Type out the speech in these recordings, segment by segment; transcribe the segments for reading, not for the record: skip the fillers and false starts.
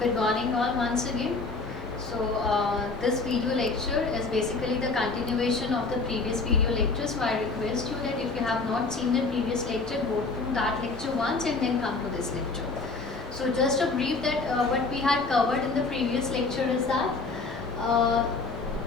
Good morning all once again. This video lecture is basically the continuation of the previous video lecture. So I request you that if you have not seen the previous lecture, go through that lecture once and then come to this lecture. So just a brief that what we had covered in the previous lecture is that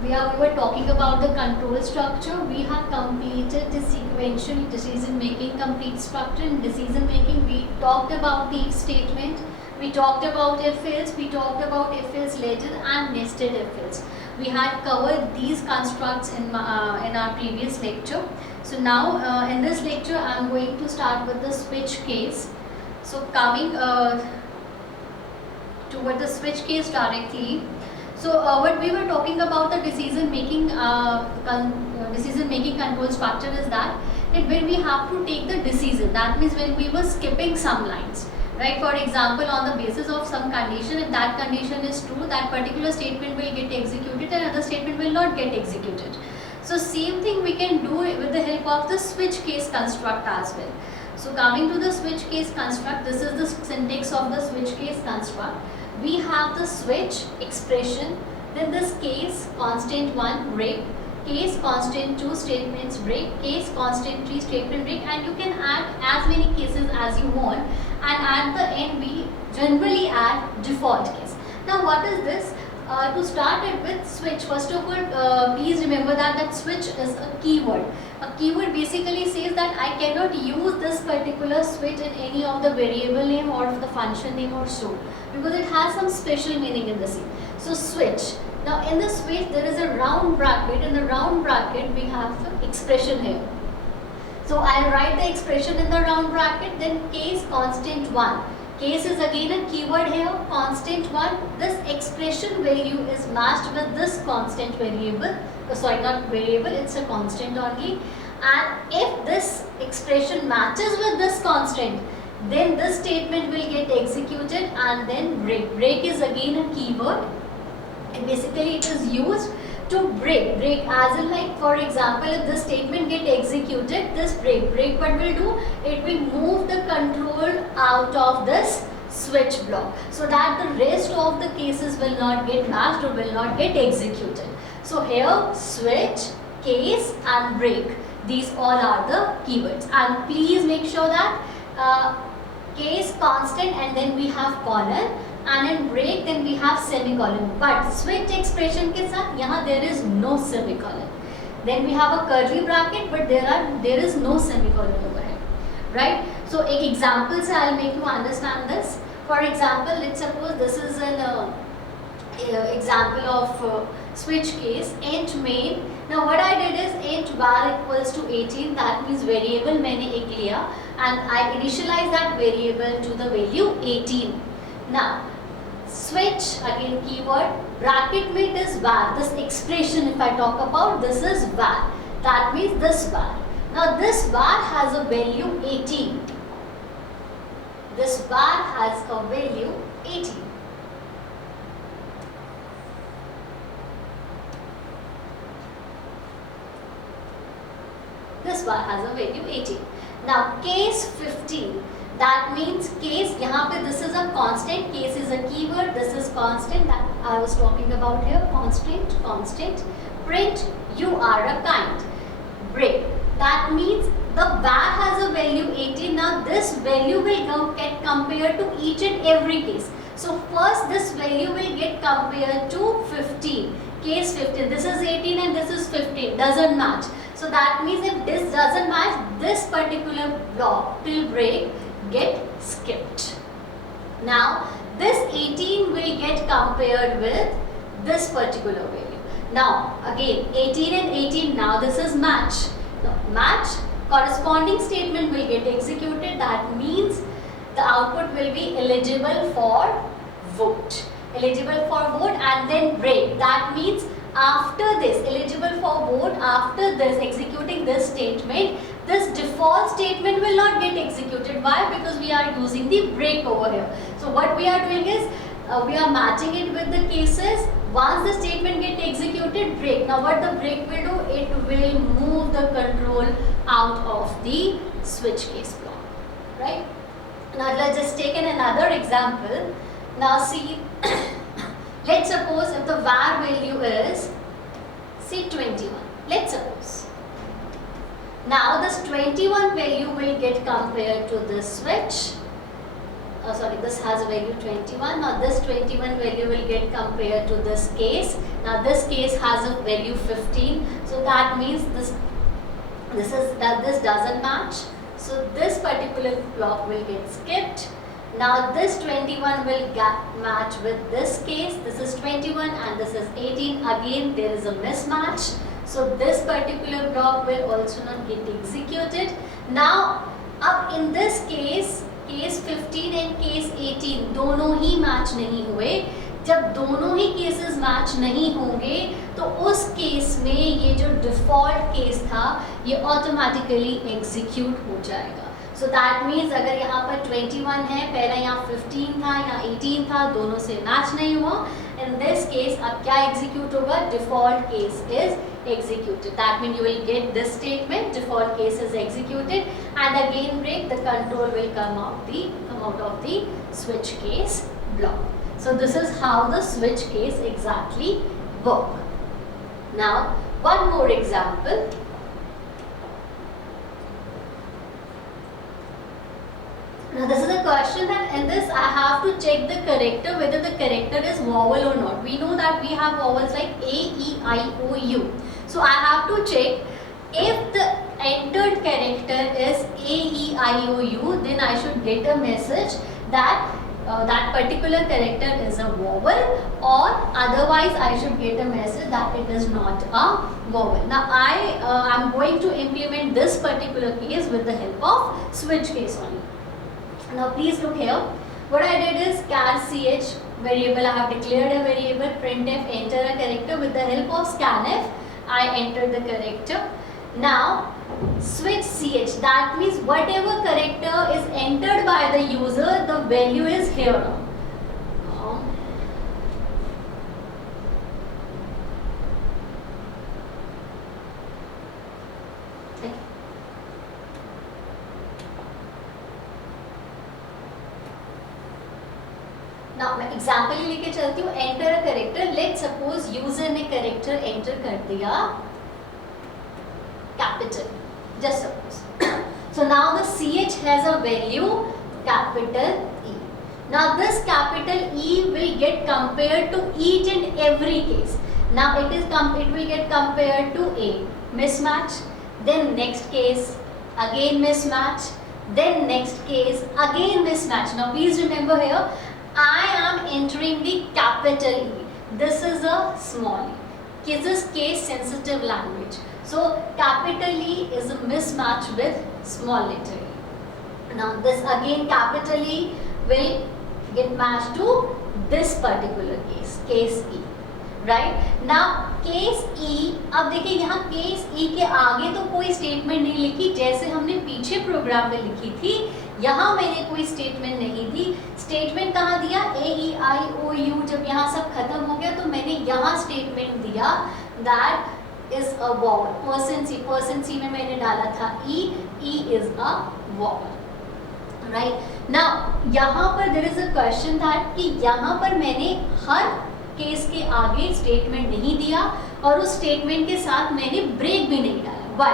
we were talking about the control structure. We have completed the sequential decision making complete structure. In decision making, we talked about the if statement, we talked about if else, we talked about if else later and nested if else. We had covered these constructs in our previous lecture. So now in this lecture I am going to start with the switch case. So coming toward the switch case directly. So what we were talking about the decision making control structure is that when we have to take the decision, that means when we were skipping some lines, right? For example, on the basis of some condition, if that condition is true, that particular statement will get executed and other statement will not get executed. So same thing we can do with the help of the switch case construct as well. So coming to the switch case construct, this is the syntax of the switch case construct. We have the switch expression, then this case constant 1 break, case constant 2 statements break, case constant 3 statement break, and you can add as many cases as you want, and at the end we generally add default case. Now what is this? To start it with switch, first of all please remember that switch is a keyword. A keyword basically says that I cannot use this particular switch in any of the variable name or the function name or so, because it has some special meaning in the C. So switch. Now in the switch there is a round bracket. In the round bracket we have the expression here. So I'll write the expression in the round bracket, then case constant 1. Case is again a keyword here, constant 1. This expression value is matched with this constant variable. Sorry, not variable, it's a constant only. And if this expression matches with this constant, then this statement will get executed, and then break. Break is again a keyword. And basically it is used to break. Break as in, like, for example, if this statement get executed, this break what will do? It will move the control out of this switch block, so that the rest of the cases will not get matched or will not get executed. So here switch, case and break, these all are the keywords. And please make sure that case constant and then we have colon, and in break then we have semicolon. But switch expression ke saath yahan there is no semicolon. Then we have a curly bracket, but there is no semicolon over here, right? So ek example se I'll make you understand this. For example, let's suppose this is an example of switch case, int main. Now what I did is int var equals to 18, that means variable मैंने एक लिया and I initialize that variable to the value 18. Now switch, again keyword, bracket में it is var. This expression if I talk about, this is var, that means this var. Now this var has a value 18. This var has a value 18. This var has a value 18. Now case 15, that means case, यहाँ पे this is a constant, case is a keyword, this is constant that I was talking about here, constant, print you are a kind, break, that means the var has a value 18. Now this value will get compared to each and every case. So first this value will get compared to 15, case 15, this is 18 and this is 15, doesn't match. So that means if this doesn't match, this particular block till break get skipped. Now this 18 will get compared with this particular value. Now again 18 and 18, now this is match. Now match, corresponding statement will get executed, that means the output will be eligible for vote. Eligible for vote and then break, that means after this, eligible for vote, after this executing this statement, this default statement will not get executed. Why? Because we are using the break over here. So what we are doing is we are matching it with the cases. Once the statement get executed, break. Now what the break will do? It will move the control out of the switch case block, right? Now let's just take another example. Now see, let's suppose if the var value is say 21. Let's suppose. Now this 21 value will get compared to this switch. This has a value 21. Now this 21 value will get compared to this case. Now this case has a value 15. So that means this doesn't match. So this particular block will get skipped. Now this 21 will match with this case. This is 21 and this is 18. Again there is a mismatch. So this particular block will also not get executed. Now up in this case, case 15 and case 18 दोनों ही match नहीं हुए. जब दोनों ही cases match नहीं होंगे तो उस case में ये जो डिफॉल्ट केस था ये ऑटोमेटिकली एग्जीक्यूट हो जाएगा. सो दैट मीन्स अगर यहाँ पर 21 है, पहला यहाँ 15 था, यहाँ 18 था, दोनों से मैच नहीं हुआ. इन दिस केस अब क्या एग्जीक्यूट होगा? Default case is executed. That means you will get this statement, default case is executed, and again break, the control will come out of the switch case block. So this is how the switch case exactly work. Now one more example. Now this is a question that in this I have to check the character, whether the character is vowel or not. We know that we have vowels like A, E, I, O, U. So I have to check if the entered character is A, E, I, O, U, then I should get a message that that particular character is a vowel, or otherwise I should get a message that it is not a vowel. Now I am going to implement this particular case with the help of switch case only. Now please look here. What I did is char ch variable, I have declared a variable, printf enter a character. With the help of scanf I entered the character. Now switch ch, that means whatever character is entered by the user, the value is here now. Now मैं example ही लेके चलती हूँ. Enter a character. Let suppose user ने character enter कर दिया capital, just suppose. So now the CH has a value capital E. Now this capital E will get compared to each and every case. Now it will get compared to A, mismatch, then next case again mismatch, then next case again mismatch. Now please remember here, I am entering the capital E. This is a small e. This is case sensitive language. So capital E is a mismatch with small letter e. Now this again capital E will get matched to this particular case E. Right? Now case E, अब देखिए यहाँ case E के आगे तो कोई statement नहीं लिखी जैसे हमने पीछे प्रोग्राम में लिखी थी. यहाँ मैंने कोई स्टेटमेंट नहीं दी. स्टेटमेंट कहाँ दिया? A, E, I, O, U. जब यहाँ सब खत्म हो गया तो मैंने यहाँ स्टेटमेंट दिया that is a vowel. Person C में मैंने डाला था E. E is a vowel. Right? Now यहाँ पर there is a question that कि यहाँ पर मैंने हर केस के आगे स्टेटमेंट नहीं दिया और उस स्टेटमेंट के साथ मैंने ब्रेक भी नहीं डाला. Why?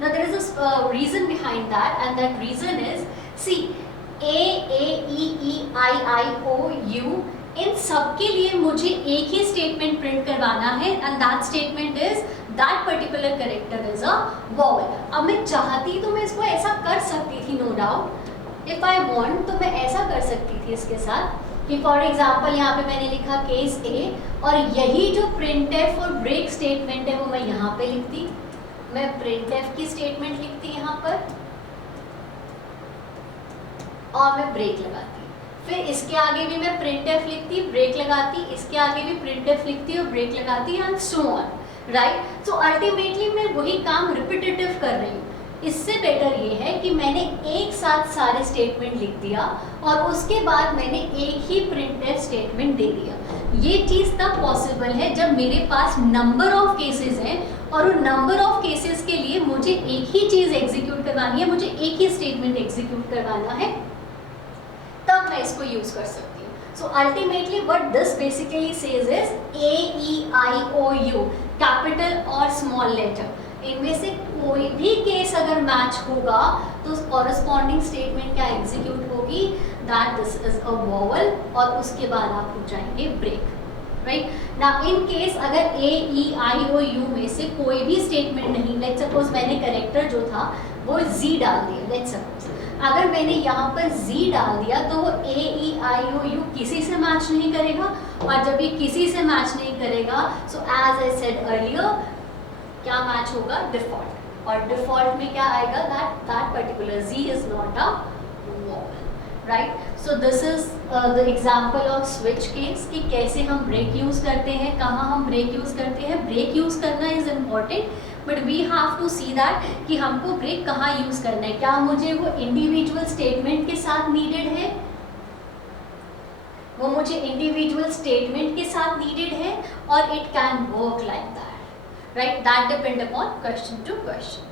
Now there is a reason behind that, and that reason is, see, A, E, E, I, O, U, इन सब के लिए मुझे एक ही स्टेटमेंट प्रिंट करवाना है, and that statement is that particular character is a vowel. अब मैं चाहती तो मैं इसको ऐसा कर सकती थी, no doubt. If I want तो मैं ऐसा कर सकती थी इसके साथ कि फॉर एग्जाम्पल यहाँ पे मैंने लिखा केस A और यही जो printf और break स्टेटमेंट है वो मैं यहाँ पे लिखती. मैं printf की स्टेटमेंट लिखती यहाँ पर और मैं ब्रेक लगाती. फिर इसके आगे भी मैं printf लिखती, ब्रेक लगाती, इसके आगे भी printf लिखती और ब्रेक लगाती, and so on. Right? So ultimately मैं वही काम रिपीटेटिव कर रही हूँ. इससे बेटर ये है कि मैंने एक साथ सारे स्टेटमेंट लिख दिया और उसके बाद मैंने एक ही printf स्टेटमेंट दे दिया. ये चीज़ तब पॉसिबल है जब मेरे पास नंबर ऑफ केसेस हैं और उन नंबर ऑफ केसेस के लिए मुझे एक ही चीज़ एग्जीक्यूट करवानी है, मुझे एक ही स्टेटमेंट एग्जीक्यूट करवाना है, तब मैं इसको यूज़ कर सकती हूँ. So ultimately what this basically says is A, E, I, O, U, capital और small letter, इनमें से कोई भी केस अगर मैच होगा तो corresponding statement क्या एग्जीक्यूट होगी, that this is a vowel, और उसके बाद आप हो जाएंगे break, right? Now in case अगर A, E, I, O, U में से कोई भी statement नहीं, let's suppose मैंने करेक्टर जो था वो Z डाल दिया, let's suppose अगर मैंने यहाँ पर Z डाल दिया तो वो A, E, I, O, U किसी से मैच नहीं करेगा, और जब ये किसी से मैच नहीं करेगा so as I said earlier क्या मैच होगा, डिफॉल्ट, और डिफॉल्ट में क्या आएगा, that particular Z is not a vowel, right? So this is the example of switch case कि कैसे हम ब्रेक यूज करते हैं, कहाँ हम ब्रेक यूज करते हैं. ब्रेक यूज करना is important, but we have to see that कि हमको ब्रेक कहाँ यूज करना है. क्या मुझे वो इंडिविजुअल स्टेटमेंट के साथ नीडेड है, वो मुझे इंडिविजुअल स्टेटमेंट के साथ नीडेड है, और it can work like that, right? That depend upon question to question.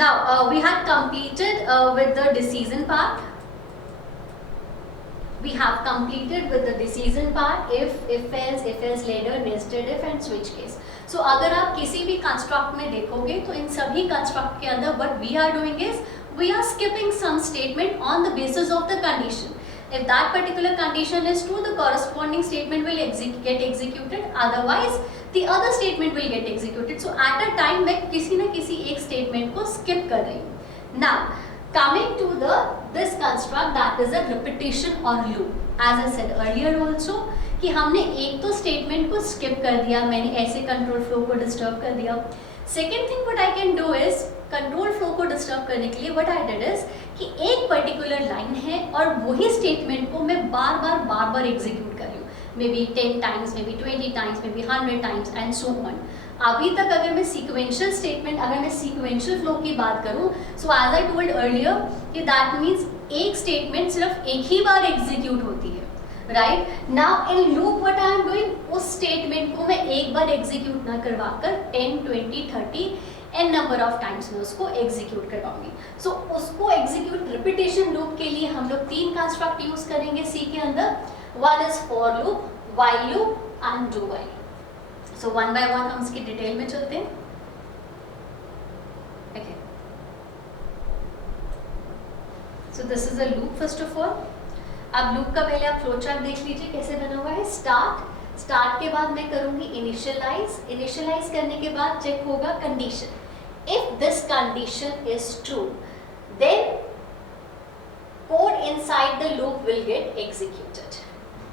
Now we had completed with the decision part. We have completed with the decision part, if else later, nested if and switch case. So अगर आप किसी भी construct में देखोगे तो इन सभी construct के अंदर what we are doing is we are skipping some statement on the basis of the condition. If that particular condition is true, the corresponding statement will get executed. Otherwise, the other statement will get executed. So at a time मैं किसी न किसी एक statement को skip कर रही हूँ. Now coming to this construct, that is a repetition or loop. As I said earlier also कि हमने एक तो statement को skip कर दिया, मैंने ऐसे control flow को disturb कर दिया. Second thing what I can do is control flow को डिस्टर्ब करने के लिए व्हाट आई डिड इज कि एक पर्टिकुलर लाइन है और वही स्टेटमेंट को मैं बार बार एग्जीक्यूट कर रही हूँ, may be 10 times, may be 20 times, may be 100 times and so on. अभी तक अगर मैं सीक्वेंशियल स्टेटमेंट, अगर मैं सीक्वेंशियल फ्लो की बात करूँ, so as I told earlier कि दैट मीन्स एक स्टेटमेंट सिर्फ एक ही बार एग्जीक्यूट होती है, right? Now in loop what I am doing, उस स्टेटमेंट को मैं एक बार एग्जीक्यूट ना करवाकर 10, 20, 30 एन नंबर ऑफ टाइम्स में उसको एग्जीक्यूट करवाऊंगी. सो उसको एग्जीक्यूट रिपीटेशन लूप के लिए हम लोग 3 कंस्ट्रक्ट यूज करेंगे सी के अंदर. One is for loop, while loop and do while. So one by one हम इसकी डिटेल में चलते हैं. Okay, so this is a loop first of all. अब लूप का पहले आप फ्लो चार्ट देख लीजिए कैसे बना हुआ है. स्टार्ट के बाद मैं करूंगी इनिशियलाइज करने के बाद चेक होगा condition. If this condition is true then code inside the loop will get executed,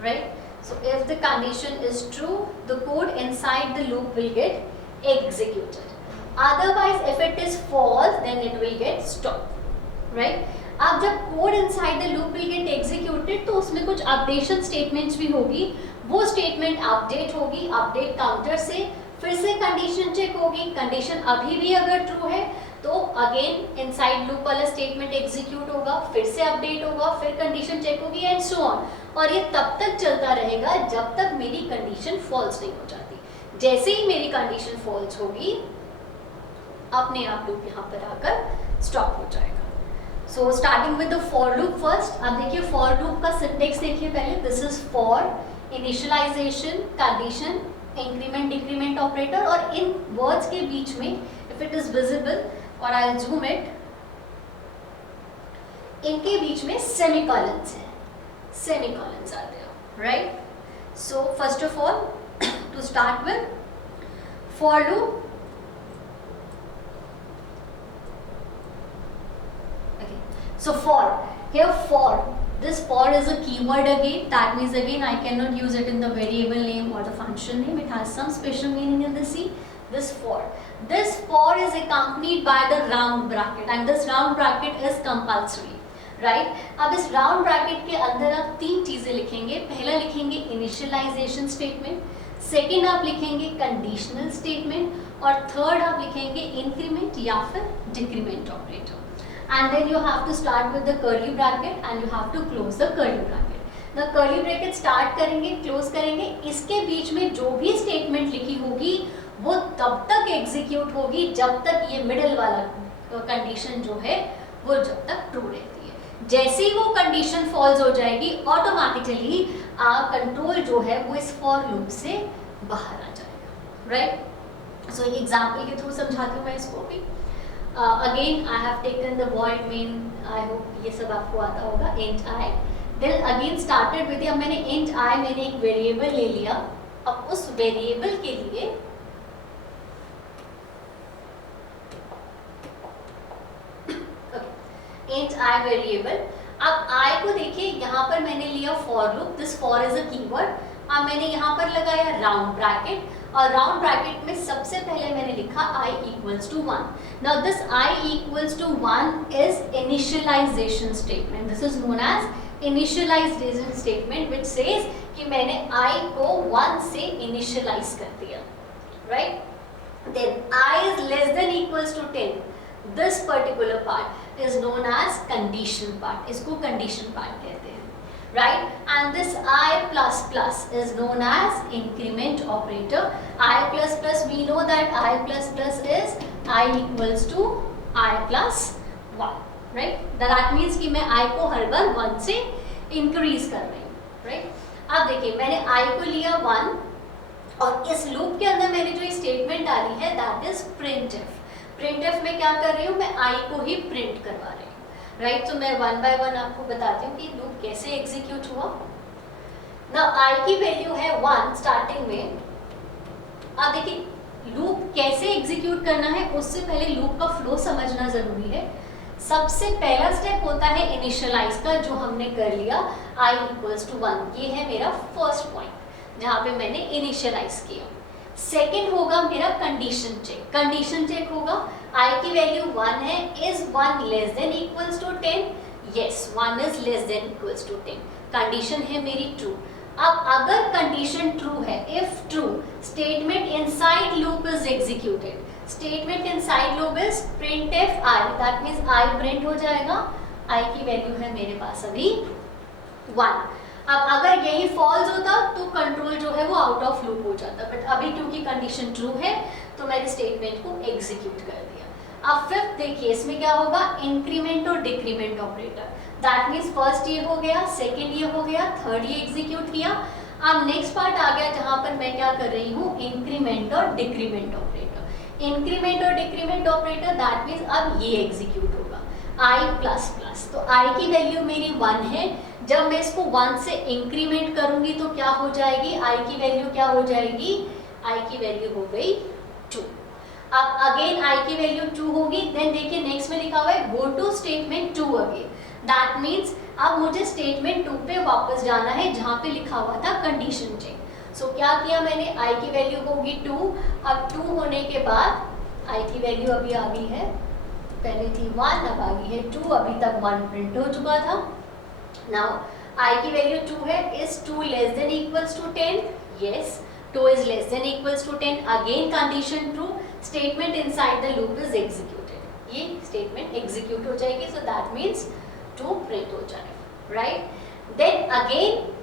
right? So if the condition is true the code inside the loop will get executed. Otherwise if it is false then it will get stop, right? अब जब code inside the loop will get executed तो उसमें कुछ updation statements भी होगी. वो statement update होगी, update counter से फिर से कंडीशन चेक होगी. कंडीशन अभी भी अगर ट्रू है तो अगेन इनसाइड लूप वाला स्टेटमेंट एग्जीक्यूट होगा, फिर से अपडेट होगा, फिर कंडीशन चेक होगी एंड सो ऑन. और ये तब तक चलता रहेगा जब तक मेरी कंडीशन फॉल्स नहीं हो जाती. जैसे ही मेरी कंडीशन फॉल्स होगी अपने आप लूप यहाँ पर आकर स्टॉप हो जाएगा. So starting with the for loop first. अब देखिए फॉर लूप का सिंटेक्स देखिए पहले. This is for, initialisation, condition, increment decrement operator, और इन वर्ड्स के बीच में इफ इट इज विजिबल और आई विल जूम इट, इनके बीच में सेमीकोलन्स हैं. Semicolons are there, right? So first of all to start with for loop. So for, here for, this for is a keyword again. That means again I cannot use it in the variable name or the function name. It has some special meaning in the C. This for is accompanied by the round bracket and this round bracket is compulsory, right? अब इस round bracket के अंदर आप 3 चीजें लिखेंगे. पहला लिखेंगे initialization statement, second आप लिखेंगे conditional statement, और थर्ड आप लिखेंगे increment या फिर decrement operator. And then you have to start with the curly bracket and you have to close the curly bracket. The curly bracket start करेंगे, close करेंगे, इसके बीच में जो भी statement लिखी होगी वो तब तक execute होगी जब तक ये middle वाला condition जो है वो जब तक true रहती है. जैसे ही वो कंडीशन फॉल्स हो जाएगी ऑटोमेटिकली कंट्रोल जो है वो इस फॉर लूप से बाहर आ जाएगा, राइट। सो एक एग्जाम्पल के थ्रू समझाती हूँ मैं इसको भी। Again I have taken the void main, I hope ये सब आपको आता होगा, int I, then again started with, अब मैंने इंट आई मैंने एक वेरिएबल ले लिया, अब उस वेरिएबल के लिए इंट आई वेरिएबल, अब आई को देखिए यहाँ पर मैंने लिया for loop, this for is a keyword, अब मैंने यहाँ पर लगाया राउंड ब्रैकेट, और राउंड ब्रैकेट में सबसे पहले मैंने लिखा i equals to 1. Now this i equals to 1 is initialization statement. This is known as initialization statement which says कि मैंने i को 1 से initialize कर दिया, right? Then I is less than equals to 10. This particular part is known as condition part. इसको condition part कहते हैं, right? And this I plus plus is known as increment operator. I plus plus, we know that I plus plus is I equals to I plus 1, right? That means कि मैं I को हर बार 1 से increase कर रही हूँ, right? अब देखिए मैंने I को लिया 1, और इस लूप के अंदर मैंने जो स्टेटमेंट डाली है दैट इज printf. printf में क्या कर रही हूँ, मैं I को ही प्रिंट करवा रही हूँ, राइट? तो मैं 1 बाय 1 आपको बताती हूँ कि लूप कैसे एग्जीक्यूट हुआ। ना I की वैल्यू है 1 स्टार्टिंग में। अब देखिए लूप कैसे एग्जीक्यूट करना है उससे पहले लूप का फ्लो समझना जरूरी है। सबसे पहला स्टेप होता है इनिशियलाइज का, जो हमने कर लिया I equals to 1, ये है मेरा फर्स्ट पॉइंट जहाँ पे मैंने इनिशियलाइज किया। सेकेंड होगा मेरा कंडीशन चेक। कंडीशन चेक होगा I की वैल्यू 1 है, is 1 less than equals to 10? Yes, 1 is less than equals to 10। Condition है मेरी ट्रू। अब अगर कंडीशन ट्रू है, if true, statement inside loop is executed. Statement inside loop is printf I, that means I print हो जाएगा। I की value है मेरे पास अभी 1। अब अगर यही फॉल्स होता तो कंट्रोल जो है वो आउट ऑफ लूप हो जाता, बट अभी क्योंकि कंडीशन ट्रू है तो मैंने स्टेटमेंट को एग्जीक्यूट कर दिया। अब फिफ्थ देखिए इसमें क्या होगा, इंक्रीमेंट और decrement operator. That means first ये हो गया, सेकेंड ये हो गया, थर्ड ये एग्जीक्यूट किया। अब नेक्स्ट पार्ट आ गया जहां पर मैं क्या कर रही हूँ, इंक्रीमेंट और डिक्रीमेंट ऑपरेटर। इंक्रीमेंट और डिक्रीमेंट ऑपरेटर दैट मीन्स अब ये एग्जीक्यूट होगा I प्लस प्लस। तो I की वैल्यू मेरी 1 है, जब मैं इसको 1 से इंक्रीमेंट करूंगी तो क्या हो जाएगी, I की वैल्यू क्या हो जाएगी, I की वैल्यू हो गई 2। अब अगेन I की वैल्यू 2 होगी, देन देखिए नेक्स्ट में लिखा हुआ है go to statement 2 again. That means अब मुझे स्टेटमेंट 2 पे वापस जाना है जहाँ पे लिखा हुआ था कंडीशन चेक। सो क्या किया मैंने, I की वैल्यू होगी 2। अब 2 होने के बाद I की वैल्यू अभी आ गई है, पहले थी 1 अब आ गई है 2, अभी तक 1 प्रिंट हो चुका था। नाउ I की वैल्यू 2 है, is 2 less than equals to 10? Yes, 2 is less than equals to 10। Again condition true, statement inside the loop is executed. ये स्टेटमेंट एग्जीक्यूट हो जाएगी, सो दैट मीन्स 2 प्रिंट हो जाएगा, राइट? देन अगेन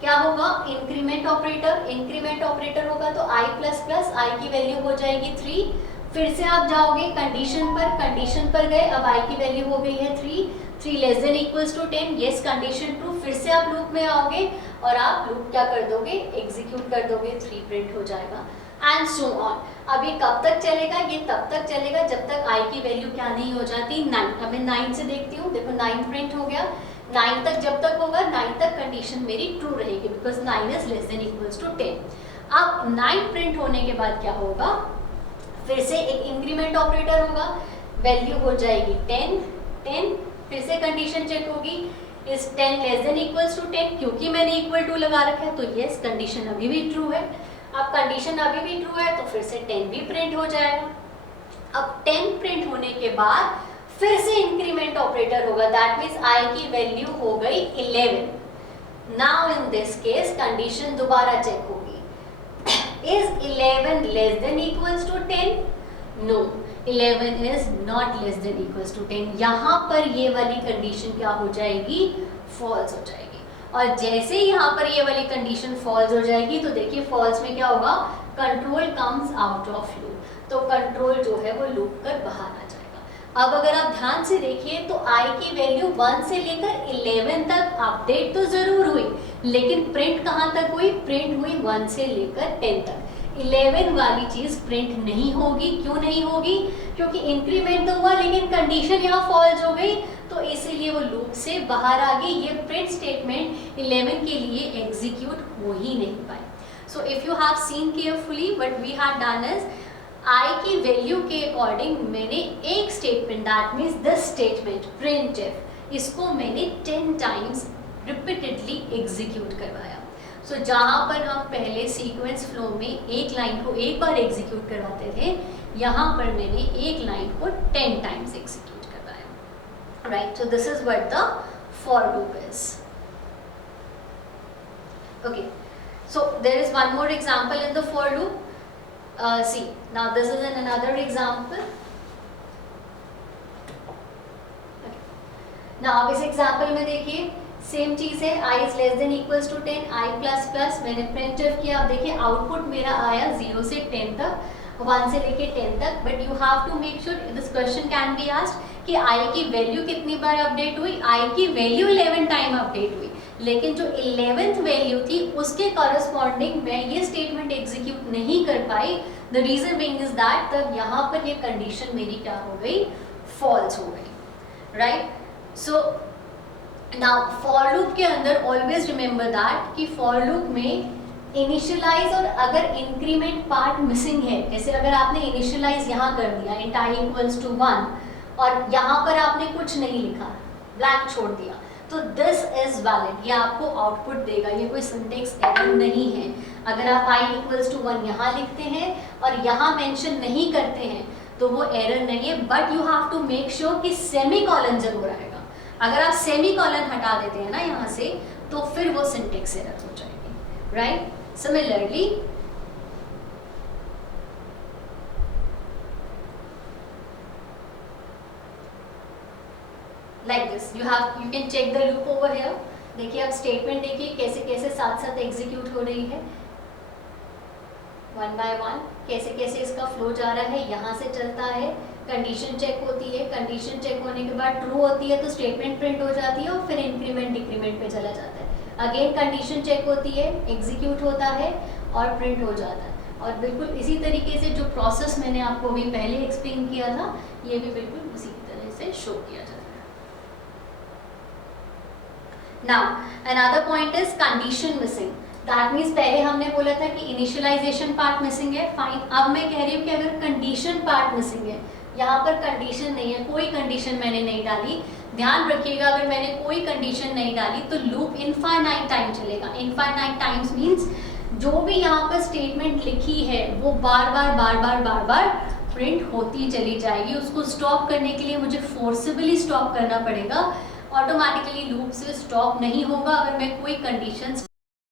क्या होगा, increment operator. Increment operator होगा तो I plus plus, I की वैल्यू हो जाएगी 3। फिर से आप जाओगे कंडीशन पर गए, अब I की वैल्यू हो गई है 3 less than equals to 10, yes condition true. फिर से आप लूप में आओगे और आप लूप क्या कर दोगे, एग्जीक्यूट कर दोगे, 3 प्रिंट हो जाएगा एंड सो ऑन। अब ये कब तक चलेगा, ये तब तक चलेगा जब तक I की वैल्यू क्या नहीं हो जाती, 9। अब मैं 9 से देखती हूँ, देखो 9 प्रिंट हो गया। 9 तक जब तक होगा, 9 तक कंडीशन मेरी ट्रू रहेगी because 9 is less than equals to 10। अब 9 प्रिंट होने के बाद क्या होगा, फिर से एक इंक्रीमेंट ऑपरेटर होगा, वैल्यू हो जाएगी 10। फिर से कंडीशन चेक होगी, is 10 less than equals to 10, क्योंकि मैंने इक्वल टू लगा रखा है तो यस कंडीशन अभी भी ट्रू है। अब कंडीशन अभी भी ट्रू है तो फिर से 10 भी प्रिंट हो जाएगा। अब 10 प्रिंट होने के बाद फिर से इंक्रीमेंट ऑपरेटर होगा, दैट मीन्स I की वैल्यू हो गई 11। Now in this case condition दोबारा चेक होगी, is 11 less than equals to 10? No, 11 is not less than equals to 10। यहाँ पर ये वाली कंडीशन क्या हो जाएगी, फॉल्स हो जाएगी। और जैसे यहाँ पर ये वाली कंडीशन फॉल्स हो जाएगी तो देखिए फॉल्स में क्या होगा, control comes out of loop. तो कंट्रोल जो है वो लूप कर बाहर आ जाएगा। अब अगर आप ध्यान से देखिए तो i की वैल्यू 1 से लेकर 11 तक अपडेट तो जरूर हुई, लेकिन प्रिंट कहाँ तक हुई? प्रिंट हुई 1 से लेकर 10 तक। 11 वाली चीज प्रिंट नहीं होगी। क्यों नहीं होगी? क्योंकि इंक्रीमेंट तो हुआ लेकिन कंडीशन यहाँ फॉल्स हो गई, तो इसीलिए वो लूप से बाहर आ गई। ये प्रिंट स्टेटमेंट 11 के लिए एग्जीक्यूट हो ही नहीं पाई। So if you have seen carefully, what we had done is I की वैल्यू के अकॉर्डिंग मैंने एक statement, that means this statement printf, इसको मैंने 10 टाइम्स रिपीटेडली एग्जीक्यूट करवाया। सो जहाँ पर हम पहले सीक्वेंस फ्लो में एक लाइन को एक बार एग्जीक्यूट करवाते थे, यहाँ पर मैंने एक लाइन को 10 टाइम्स एग्जीक्यूट करवाया, right? So this is what the for loop is. Okay, so there is one more example in the for loop. See, now this is another example. Okay. Now अब इस example में देखिए same चीज है, i is less than equals to 10, i plus plus मैंने printf किया। अब देखिए आउटपुट मेरा आया 0 से 10 तक, 1 से लेके 10 तक, but you have to make sure, this question can be asked कि i की वैल्यू कितनी बार अपडेट हुई? i की वैल्यू 11 टाइम अपडेट हुई, लेकिन जो 11th वैल्यू थी उसके कॉरेस्पॉन्डिंग मैं ये स्टेटमेंट एग्जीक्यूट नहीं कर पाई। The reason being is that तब यहाँ पर ये कंडीशन मेरी क्या हो गई? फॉल्स हो गई, right? So now for loop के अंदर ऑलवेज रिमेंबर दैट कि फॉर लूप में इनिशियलाइज और अगर इंक्रीमेंट पार्ट मिसिंग है, जैसे अगर आपने इनिशियलाइज यहाँ कर दिया int i इक्वल्स टू 1 और यहाँ पर आपने कुछ नहीं लिखा, ब्लैंक छोड़ दिया, तो दिस इज वैलिड, ये आपको आउटपुट देगा, ये कोई सिंटेक्स एरर नहीं है। अगर आप i इक्वल्स टू 1 यहाँ लिखते हैं और यहाँ मेंशन नहीं करते हैं तो वो एरर नहीं है, but you have to make sure कि सेमी कॉलन जरूर आएगा। अगर आप सेमी कॉलन हटा देते हैं ना यहाँ से, तो फिर वो सिंटेक्स एरर हो जाएगी, right? Similarly like this, you can check the loop over here। देखिए अब स्टेटमेंट देखिए कैसे कैसे साथ साथ एग्जीक्यूट हो रही है, वन बाय वन कैसे कैसे इसका फ्लो जा रहा है। यहाँ से चलता है, कंडीशन चेक होती है, कंडीशन चेक होने के बाद ट्रू होती है तो स्टेटमेंट प्रिंट हो जाती है और फिर इंक्रीमेंट डिक्रीमेंट पे चला जाता है। अगेन कंडीशन चेक होती है, एग्जीक्यूट होता है और प्रिंट हो जाता है। और बिल्कुल इसी तरीके से जो प्रोसेस मैंने आपको अभी पहले एक्सप्लेन किया था, ये भी बिल्कुल उसी तरह से शो किया जाता है। Now another point is condition missing. That means पहले हमने बोला था कि इनिशियलाइजेशन पार्ट मिसिंग है, फाइन। अब मैं कह रही हूँ कि अगर कंडीशन पार्ट मिसिंग है, यहाँ पर कंडीशन नहीं है, कोई कंडीशन मैंने नहीं डाली। ध्यान रखिएगा, अगर मैंने कोई कंडीशन नहीं डाली तो लूप इनफाइनाइट टाइम चलेगा। इनफाइनाइट टाइम्स मीन्स जो भी यहाँ पर स्टेटमेंट लिखी है वो बार बार प्रिंट होती चली जाएगी। उसको स्टॉप करने के लिए मुझे फोर्सिबली स्टॉप करना पड़ेगा, ऑटोमेटिकली लूप से स्टॉप नहीं होगा अगर मैं कोई कंडीशंस